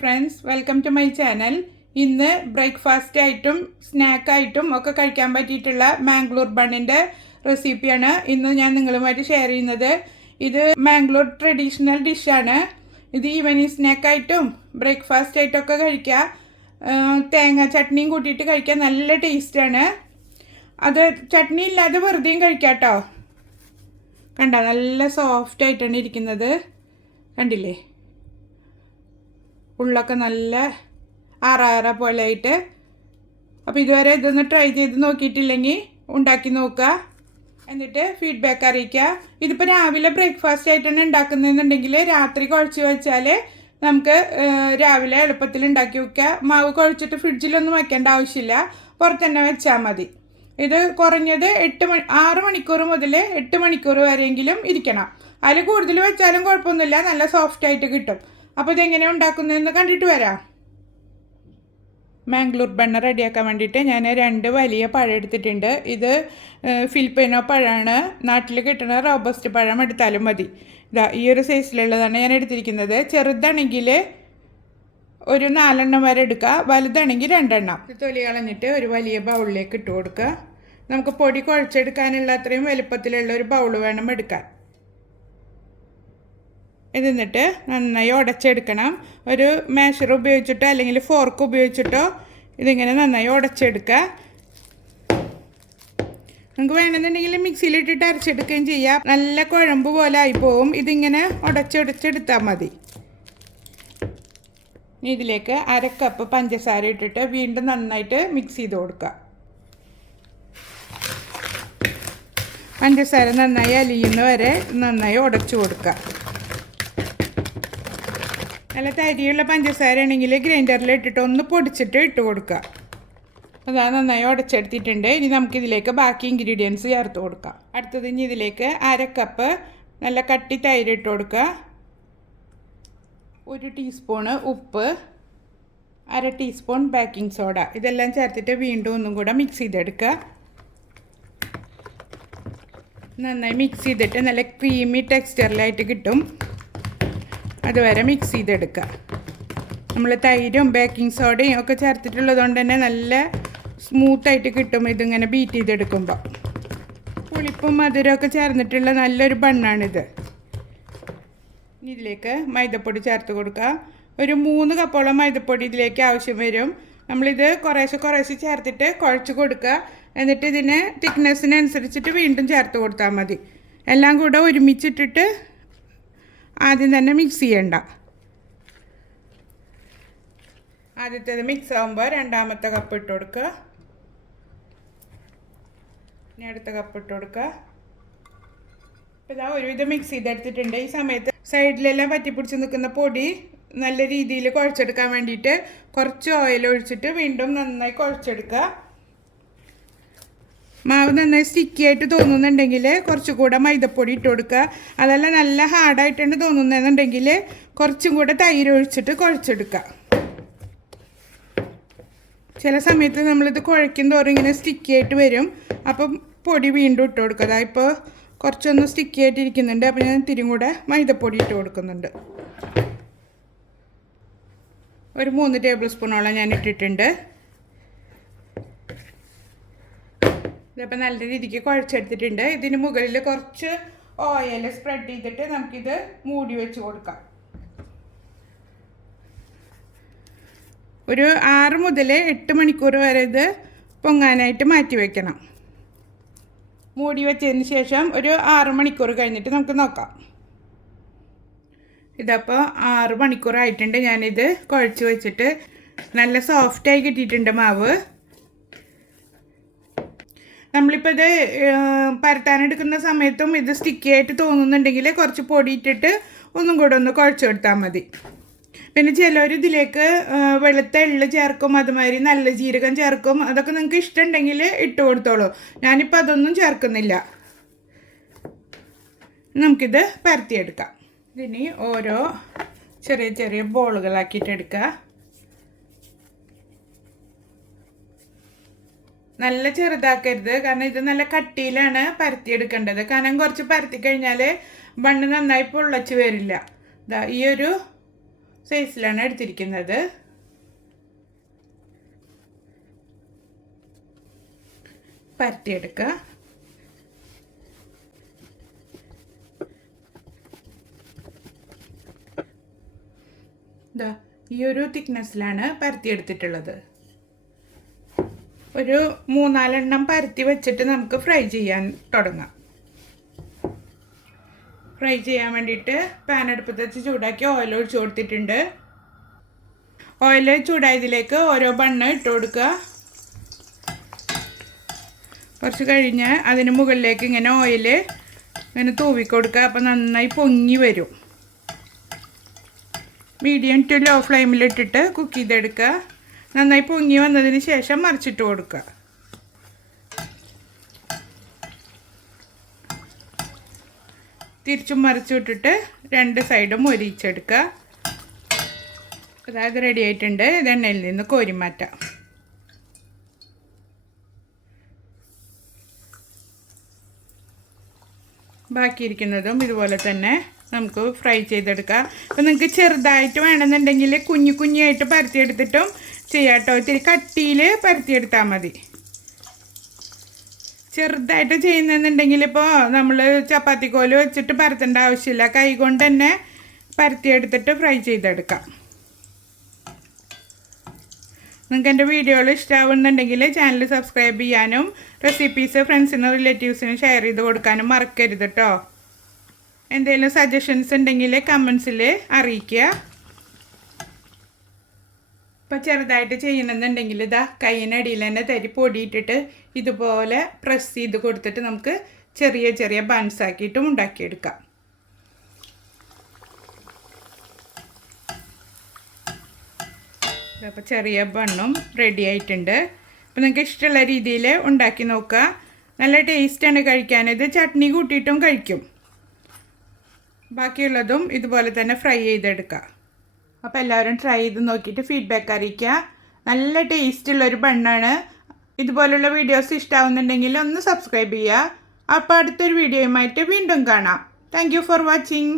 Friends welcome to my channel ഇന്ന് breakfast ആയിട്ടും സ്നാക്കായിട്ടും ഒക്കെ കഴിക്കാൻ പറ്റിയിട്ടുള്ള മാംഗ്ലൂർ ബണ്ണിന്റെ റെസിപ്പിയാണ് ഇന്ന് ഞാൻ നിങ്ങളുമായിട്ട് ഷെയർ ചെയ്യുന്നത്. ഇത് മാംഗ്ലൂർ ട്രഡീഷണൽ ഡിഷാണ് ഇത് ഈവനിങ് സ്നാക്കായിട്ടും ബ്രേക്ക്ഫാസ്റ്റ് ആയിട്ടൊക്കെ കഴിക്കുക. തേങ്ങ ചട്നിയും കൂട്ടിയിട്ട് കഴിക്കാൻ നല്ല ടേസ്റ്റാണ് അത് ചട്നി ഇല്ലാതെ വെറുതെയും കഴിക്കാം കേട്ടോ. കണ്ട നല്ല സോഫ്റ്റ് ആയിട്ടാണ് ഇരിക്കുന്നത്. കണ്ടില്ലേ? ഉള്ളൊക്കെ നല്ല ആറാറ പോലെ ആയിട്ട് അപ്പോൾ ഇതുവരെ ഇതൊന്ന് ട്രൈ ചെയ്ത് നോക്കിയിട്ടില്ലെങ്കിൽ ഉണ്ടാക്കി നോക്കുക. എന്നിട്ട് ഫീഡ്ബാക്ക് അറിയിക്കുക. ഇതിപ്പോൾ രാവിലെ ബ്രേക്ക്ഫാസ്റ്റ് ആയിട്ടാണ് ഉണ്ടാക്കുന്നതെന്നുണ്ടെങ്കിൽ രാത്രി കുഴച്ച് വെച്ചാൽ നമുക്ക് രാവിലെ എളുപ്പത്തിൽ ഉണ്ടാക്കി വെക്കുക. മാവ് കുഴച്ചിട്ട് ഫ്രിഡ്ജിലൊന്നും വയ്ക്കേണ്ട ആവശ്യമില്ല. പുറത്ത് തന്നെ വെച്ചാൽ മതി. ഇത് കുറഞ്ഞത് എട്ട് മണി ആറ് മണിക്കൂർ മുതൽ എട്ട് മണിക്കൂർ വരെയെങ്കിലും ഇരിക്കണം. അതിൽ കൂടുതൽ വെച്ചാലും കുഴപ്പമൊന്നുമില്ല. നല്ല സോഫ്റ്റ് ആയിട്ട് കിട്ടും. അപ്പോൾ ഇതെങ്ങനെ ഉണ്ടാക്കുന്നതെന്ന് കണ്ടിട്ട് വരാം. മാംഗ്ലൂർ ബണ്ണ റെഡിയാക്കാൻ വേണ്ടിയിട്ട് ഞാൻ രണ്ട് വലിയ പഴം എടുത്തിട്ടുണ്ട്. ഇത് ഫിലിപ്പൈനോ പഴമാണ്. നാട്ടിൽ കിട്ടുന്ന റോബസ്റ്റ് പഴം എടുത്താലും മതി. ഇതാ ഈ ഒരു സൈസിലുള്ളതാണ് ഞാൻ എടുത്തിരിക്കുന്നത്. ചെറുതാണെങ്കിൽ ഒരു നാലെണ്ണം വരെ എടുക്കുക വലുതാണെങ്കിൽ രണ്ടെണ്ണം. തൊലി കളഞ്ഞിട്ട് ഒരു വലിയ ബൗളിലേക്ക് ഇട്ട് കൊടുക്കുക. നമുക്ക് പൊടി കുഴച്ചെടുക്കാനുള്ള അത്രയും വലുപ്പത്തിലുള്ള ഒരു ബൗൾ വേണം എടുക്കാൻ. എന്നിട്ട് നന്നായി ഉടച്ചെടുക്കണം. ഒരു മാഷർ ഉപയോഗിച്ചിട്ടോ അല്ലെങ്കിൽ ഫോർക്ക് ഉപയോഗിച്ചിട്ടോ ഇതിങ്ങനെ നന്നായി ഉടച്ചെടുക്കുക. നിങ്ങൾക്ക് വേണമെന്നുണ്ടെങ്കിൽ മിക്സിയിലിട്ടിട്ട് അരച്ചെടുക്കുകയും ചെയ്യാം. നല്ല കുഴമ്പ് പോലെ ആയിപ്പോവും. ഇതിങ്ങനെ ഉടച്ചുടച്ചെടുത്താൽ മതി. ഇതിലേക്ക് അര കപ്പ് പഞ്ചസാര ഇട്ടിട്ട് വീണ്ടും നന്നായിട്ട് മിക്സ് ചെയ്ത് കൊടുക്കുക. പഞ്ചസാര നന്നായി അലിയുന്ന വരെ നന്നായി ഉടച്ചു കൊടുക്കുക. നല്ല തരിയുള്ള പഞ്ചസാര ആണെങ്കിൽ ഗ്രൈൻഡറിൽ ഇട്ടിട്ട് ഒന്ന് പൊടിച്ചിട്ട് ഇട്ട് കൊടുക്കുക അതാ നന്നായി ഉടച്ചെടുത്തിട്ടുണ്ട്. ഇനി നമുക്കിതിലേക്ക് ബാക്കി ഇൻഗ്രീഡിയൻസ് ചേർത്ത് കൊടുക്കാം. അടുത്തത് ഇനി ഇതിലേക്ക് അര കപ്പ് നല്ല കട്ടി തൈര് ഇട്ട് കൊടുക്കുക ഒരു ടീസ്പൂണ് ഉപ്പ്. അര ടീസ്പൂൺ ബേക്കിംഗ് സോഡ ഇതെല്ലാം ചേർത്തിട്ട് വീണ്ടും ഒന്നും കൂടെ മിക്സ് ചെയ്തെടുക്കുക നന്നായി മിക്സ് ചെയ്തിട്ട് നല്ല ക്രീമി ടെക്സ്ചറിലായിട്ട് കിട്ടും. അതുവരെ മിക്സ് ചെയ്തെടുക്കുക. നമ്മൾ തൈരും ബേക്കിംഗ് സോഡയും ഒക്കെ ചേർത്തിട്ടുള്ളത് കൊണ്ട് തന്നെ നല്ല സ്മൂത്തായിട്ട് കിട്ടും ഇതിങ്ങനെ ബീറ്റ് ചെയ്തെടുക്കുമ്പോൾ പുളിപ്പും മധുരമൊക്കെ ചേർന്നിട്ടുള്ള നല്ലൊരു ബണ്ണാണിത്. ഇതിലേക്ക് മൈദപ്പൊടി ചേർത്ത് കൊടുക്കുക. ഒരു മൂന്ന് കപ്പോളം മൈദപ്പൊടി ഇതിലേക്ക് ആവശ്യം വരും. നമ്മളിത് കുറേശ്ശെ കുറേശ്ശെ ചേർത്തിട്ട് കുഴച്ച് കൊടുക്കുക. എന്നിട്ട് ഇതിന് തിക്നെസ്സിനനുസരിച്ചിട്ട് വീണ്ടും ചേർത്ത് കൊടുത്താൽ മതി. എല്ലാം കൂടെ ഒരുമിച്ചിട്ടിട്ട് ആദ്യം തന്നെ മിക്സ് ചെയ്യണ്ട. ആദ്യത്തേത് മിക്സ് ആകുമ്പോൾ രണ്ടാമത്തെ കപ്പ് ഇട്ട് കൊടുക്കുക. ഇനി അടുത്ത കപ്പ് ഇട്ട് കൊടുക്കുക. ഇപ്പോൾ ഇതാ ഒരുവിധം മിക്സ് ചെയ്തെടുത്തിട്ടുണ്ട്. ഈ സമയത്ത് സൈഡിലെല്ലാം പറ്റിപ്പിടിച്ച് നിൽക്കുന്ന പൊടി നല്ല രീതിയിൽ കുഴച്ചെടുക്കാൻ വേണ്ടിയിട്ട് കുറച്ച് ഓയിൽ ഒഴിച്ചിട്ട് വീണ്ടും നന്നായി കുഴച്ചെടുക്കുക. മാവ് നന്നായി സ്റ്റിക്കി ആയിട്ട് തോന്നുന്നുണ്ടെങ്കിൽ കുറച്ചുകൂടെ മൈദപ്പൊടി ഇട്ട് കൊടുക്കുക. അതല്ല നല്ല ഹാർഡായിട്ടാണ് തോന്നുന്നതെന്നുണ്ടെങ്കിൽ കുറച്ചും കൂടെ തൈര് ഒഴിച്ചിട്ട് കുഴച്ചെടുക്കുക. ചില സമയത്ത് നമ്മളിത് കുഴയ്ക്കും തോറും ഇങ്ങനെ സ്റ്റിക്കി ആയിട്ട് വരും. അപ്പം പൊടി വീണ്ടും ഇട്ട് കൊടുക്കുക. അതാ ഇപ്പോൾ കുറച്ചൊന്ന് സ്റ്റിക്കി ആയിട്ട് ഇരിക്കുന്നുണ്ട്. അപ്പം ഞാൻ തിരും കൂടെ മൈദപ്പൊടി ഇട്ട് കൊടുക്കുന്നുണ്ട്. ഒരു മൂന്ന് ടേബിൾ സ്പൂണോളം ഞാൻ ഇട്ടിട്ടുണ്ട്. ഇതിപ്പോൾ നല്ല രീതിക്ക് കുഴച്ചെടുത്തിട്ടുണ്ട്. ഇതിന് മുകളിൽ കുറച്ച് ഓയിൽ സ്പ്രെഡ് ചെയ്തിട്ട് നമുക്കിത് മൂടി വെച്ച് കൊടുക്കാം. ഒരു ആറ് മുതൽ എട്ട് മണിക്കൂർ വരെ ഇത് പൊങ്ങാനായിട്ട് മാറ്റി വയ്ക്കണം മൂടി വെച്ചതിന് ശേഷം ഒരു ആറ് മണിക്കൂർ കഴിഞ്ഞിട്ട് നമുക്ക് നോക്കാം. ഇതപ്പോൾ ആറ് മണിക്കൂറായിട്ടുണ്ട് ഞാനിത് കുഴച്ച് വെച്ചിട്ട്. നല്ല സോഫ്റ്റായി കിട്ടിയിട്ടുണ്ട് മാവ്. നമ്മളിപ്പോൾ ഇത് പരത്താനെടുക്കുന്ന സമയത്തും ഇത് സ്റ്റിക്കി ആയിട്ട് തോന്നുന്നുണ്ടെങ്കിൽ കുറച്ച് പൊടി ഇട്ടിട്ട് ഒന്നും കൂടെ ഒന്ന് കുഴച്ചെടുത്താൽ മതി. പിന്നെ ചിലർ ഇതിലേക്ക് വെളുത്ത എള്ള് ചേർക്കും അതുമാതിരി നല്ല ജീരകം ചേർക്കും അതൊക്കെ നിങ്ങൾക്ക് ഇഷ്ടമുണ്ടെങ്കിൽ ഇട്ട് കൊടുത്തോളൂ. ഞാനിപ്പോൾ അതൊന്നും ചേർക്കുന്നില്ല. നമുക്കിത് പരത്തിയെടുക്കാം. ഇതിനി ഓരോ ചെറിയ ചെറിയ ബോളുകളാക്കിയിട്ട് എടുക്കുക നല്ല ചെറുതാക്കരുത്. കാരണം ഇത് നല്ല കട്ടിയിലാണ് പരത്തിയെടുക്കേണ്ടത് കാരണം കുറച്ച് പരത്തി കഴിഞ്ഞാൽ ബണ്ണ് നന്നായി പൊള്ളച്ച് വരില്ല. ദാ ഈ ഒരു സൈസിലാണ് എടുത്തിരിക്കുന്നത്. പരത്തിയെടുക്കുക ഇതാ ഈ ഒരു തിക്നെസ്സിലാണ് പരത്തിയെടുത്തിട്ടുള്ളത്. ഒരു മൂന്നാലെണ്ണം പരത്തി വെച്ചിട്ട് നമുക്ക് ഫ്രൈ ചെയ്യാൻ തുടങ്ങാം. ഫ്രൈ ചെയ്യാൻ വേണ്ടിയിട്ട് പാൻ അടുപ്പത്ത് വെച്ച് ചൂടാക്കി ഓയിൽ ഒഴിച്ചു കൊടുത്തിട്ടുണ്ട്. ഓയിൽ ചൂടായതിലേക്ക് ഓരോ ബണ്ണ് ഇട്ട് കൊടുക്കുക. കുറച്ച് കഴിഞ്ഞ് അതിന് മുകളിലേക്ക് ഇങ്ങനെ ഓയിൽ ഇങ്ങനെ തൂവി കൊടുക്കുക നന്നായി പൊങ്ങി വരും. മീഡിയം ടു ലോ ഫ്ലെയിമിലിട്ടിട്ട് കുക്ക് ചെയ്തെടുക്കുക. നന്നായി പൊങ്ങി വന്നതിന് ശേഷം മറിച്ചിട്ട് കൊടുക്കുക തിരിച്ചും മറിച്ചു വിട്ടിട്ട് രണ്ട് സൈഡും ഒരിച്ചെടുക്കുക അതായത് റെഡി ആയിട്ടുണ്ട്. ഇത് എണ്ണയിൽ നിന്ന് കോരി മാറ്റാം. ബാക്കിയിരിക്കുന്നതും ഇതുപോലെ തന്നെ നമുക്ക് ഫ്രൈ ചെയ്തെടുക്കാം. അപ്പോൾ നിങ്ങൾക്ക് ചെറുതായിട്ട് വേണമെന്നുണ്ടെങ്കിൽ കുഞ്ഞു കുഞ്ഞായിട്ട് പരത്തിയെടുത്തിട്ടും ചെയ്യാം കേട്ടോ. ഇത്തിരി കട്ടിയിൽ പരത്തിയെടുത്താൽ മതി. ചെറുതായിട്ട് ചെയ്യുന്നെന്നുണ്ടെങ്കിൽ ഇപ്പോൾ നമ്മൾ ചപ്പാത്തി കോൽ വെച്ചിട്ട് പരത്തേണ്ട ആവശ്യമില്ല. കൈ കൊണ്ട് തന്നെ പരത്തിയെടുത്തിട്ട് ഫ്രൈ ചെയ്തെടുക്കാം. നിങ്ങൾക്ക് എന്റെ വീഡിയോകൾ ഇഷ്ടമാവുന്നുണ്ടെങ്കിൽ ചാനൽ സബ്സ്ക്രൈബ് ചെയ്യാനും റെസിപ്പീസ് ഫ്രണ്ട്സിനും റിലേറ്റീവ്സിനും ഷെയർ ചെയ്ത് കൊടുക്കാനും മറക്കരുത് കേട്ടോ. എന്തെങ്കിലും സജഷൻസ് ഉണ്ടെങ്കിൽ കമൻസിൽ അറിയിക്കുക. ഇപ്പോൾ ചെറുതായിട്ട് ചെയ്യണമെന്നുണ്ടെങ്കിൽ ഇതാ കൈയിനടിയിൽ തന്നെ തരി പൊടിയിട്ടിട്ട് ഇതുപോലെ പ്രസ് ചെയ്ത് കൊടുത്തിട്ട് നമുക്ക് ചെറിയ ചെറിയ ബൺസ് ആക്കിയിട്ടും ഉണ്ടാക്കിയെടുക്കാം. അപ്പോൾ ചെറിയ ബണ്ണും റെഡി ആയിട്ടുണ്ട്. അപ്പോൾ നിങ്ങൾക്ക് ഇഷ്ടമുള്ള രീതിയിൽ ഉണ്ടാക്കി നോക്കുക. നല്ല ടേസ്റ്റാണ് കഴിക്കാൻ. ഇത് ചട്നി കൂട്ടിയിട്ടും കഴിക്കും. ബാക്കിയുള്ളതും ഇതുപോലെ തന്നെ ഫ്രൈ ചെയ്തെടുക്കുക അപ്പോൾ എല്ലാവരും ട്രൈ ചെയ്ത് നോക്കിയിട്ട് ഫീഡ്ബാക്ക് അറിയിക്കുക. നല്ല ടേസ്റ്റുള്ളൊരു ബണ്ണാണ്. ഇതുപോലുള്ള വീഡിയോസ് ഇഷ്ടമാവുന്നുണ്ടെങ്കിൽ ഒന്ന് സബ്സ്ക്രൈബ് ചെയ്യുക. അപ്പോൾ അടുത്തൊരു വീഡിയോയുമായിട്ട് വീണ്ടും കാണാം. Thank for watching